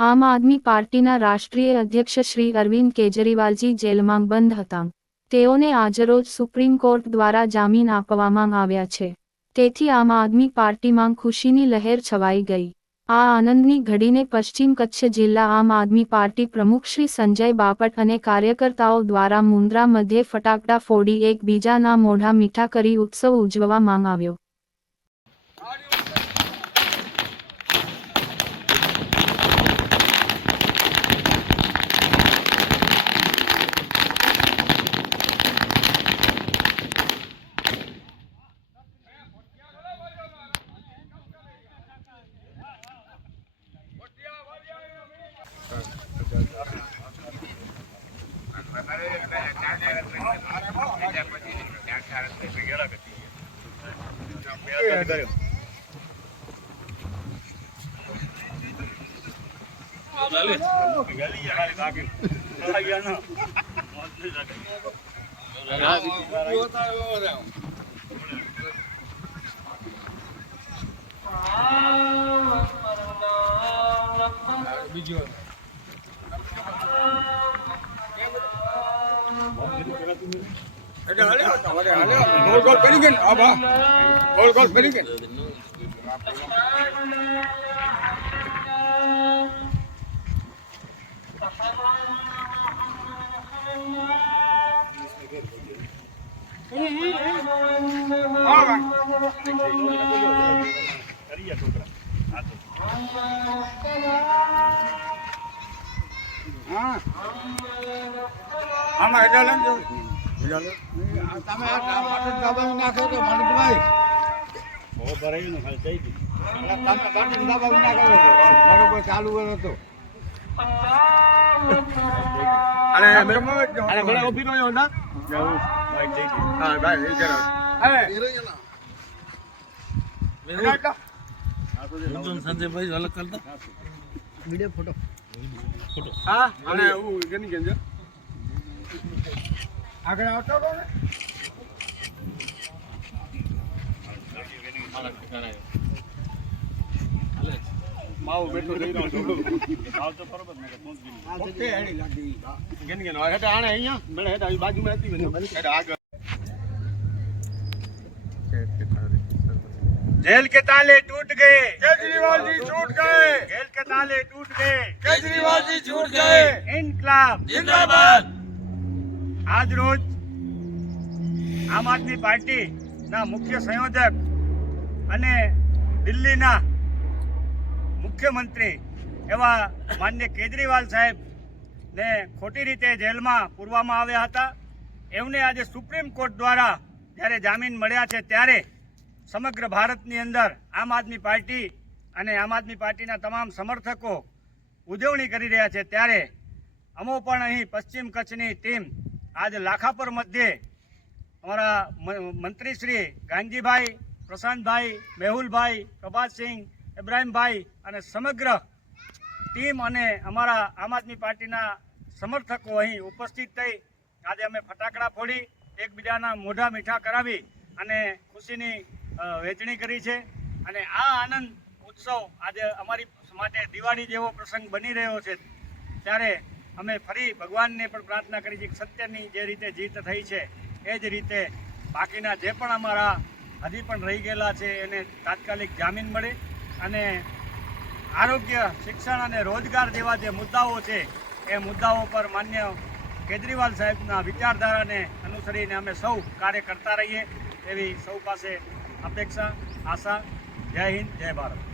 આમ આદમી પાર્ટીના રાષ્ટ્રીય અધ્યક્ષ શ્રી અરવિંદ કેજરીવાલજી જેલમાં બંધ હતા. તેઓને આજરોજ સુપ્રીમ કોર્ટ દ્વારા જામીન આપવામાં આવ્યા છે. તેથી આમ આદમી પાર્ટીમાં ખુશીની લહેર છવાઈ ગઈ. આ આનંદની ઘડીને પશ્ચિમ કચ્છ જિલ્લા આમ આદમી પાર્ટી પ્રમુખ શ્રી સંજય બાપટ અને કાર્યકર્તાઓ દ્વારા મુન્દ્રા મધ્યે ફટાકડા ફોડી એકબીજાના મોઢા મીઠા કરી ઉત્સવ ઉજવવામાં આવ્યો. બીજું ગોળ ગોળ કરી ગયા ને આ બા ગોળ ગોળ કરી ગયા હા આમાં હેડા લે ને હેડા તમે આ દબાવી નાખો તો મનોજભાઈ તમે બાટલી દબાવી નાખો તો બરોબર ચાલુ કર્યો તો અરે અરે મને ઊભી રહ્યો ના હા ભાઈ એ જરા સંજયભાઈ અલગ કરતા હા અને એવું કેની કેમ છે આગળ આવતો રહો ને માવો બેઠો લઈ રહ્યો છું ઓકે હેડી લાગી કેની કેનો હેડા આણે અહીંયા મને હેડા આવી બાજુમાં હતી મને હેડા આગળ जेल के ताले टूट गए केजरीवाल जी छूट गए जेल के ताले टूट गए केजरीवाल जी छूट गए इनकलाब જિંદાબાદ આજ રોજ આમ આદમી પાર્ટીના મુખ્ય સંયોજક અને દિલ્હીના મુખ્યમંત્રી એવા માન્ય કેજરીવાલ સાહેબ ને ખોટી રીતે જેલમાં પૂરવામાં આવ્યા હતા. એમને આજે સુપ્રીમ કોર્ટ દ્વારા જ્યારે જામીન મળ્યા છે ત્યારે સમગ્ર ભારતની અંદર આમ આદમી પાર્ટી અને આમ આદમી પાર્ટીના તમામ સમર્થકો ઉજવણી કરી રહ્યા છે. ત્યારે અમો પણ અહીં પશ્ચિમ કચ્છની ટીમ આજે લાખાપર મધ્યે અમારા મંત્રી શ્રી ગાંધીભાઈ, પ્રશાંતભાઈ, મેહુલભાઈ, પ્રભાતસિંહ, ઇબ્રાહીમભાઈ અને સમગ્ર ટીમ અને અમારા આમ આદમી પાર્ટીના સમર્થકો અહીં ઉપસ્થિત થઈ આજે અમે ફટાકડા ફોડી, એકબીજાના મોઢા મીઠા કરાવી અને ખુશીની વહેંચણી કરી છે. અને આ આનંદ ઉત્સવ આજે અમારી માટે દિવાળી જેવો પ્રસંગ બની રહ્યો છે. ત્યારે અમે ફરી ભગવાનને પણ પ્રાર્થના કરી છે કે સત્યની જે રીતે જીત થઈ છે, એ જ રીતે બાકીના જે પણ અમારા હજી પણ રહી ગયેલા છે, એને તાત્કાલિક જામીન મળે અને આરોગ્ય, શિક્ષણ અને રોજગાર જેવા જે મુદ્દાઓ છે, એ મુદ્દાઓ પર માન્ય કેજરીવાલ સાહેબના વિચારધારાને અનુસરીને અમે સૌ કાર્ય કરતા રહીએ, એવી સૌ પાસે અપેક્ષા, આશા. જય હિન્દ, જય ભારત.